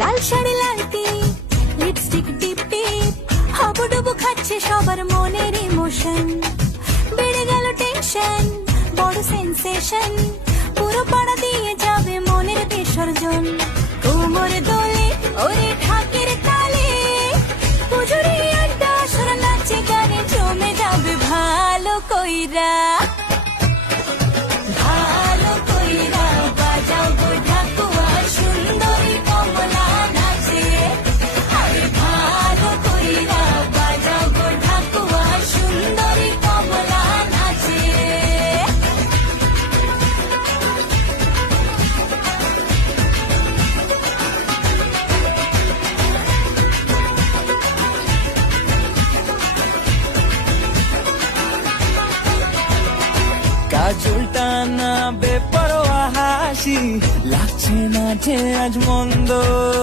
লাল sari লালতি lipstick টিপ টিপ হাবুডুবু খাচ্ছে সবার মনের ইমোশন বেড়ে গেল টেনশন বড় সেন্সেশন পুরো পাড়া দিয়ে যাবে মনের বিসর্জন কোমর দোলে ওরে ঢাকের তালে পুজোরে আড্ডা সুর নাচে গানে জমে যাবে ভালো কইরা ভালো কইরা বাজাও গো ঢাকুয়া সুন্দরী কমলা নাচে আরে ভালো কইরা বাজাও গো ঢাকুয়া সুন্দরী কমলা নাচে কাজলটা না বেপরোয়া হাসি লাগছে না যে আজ মন্দ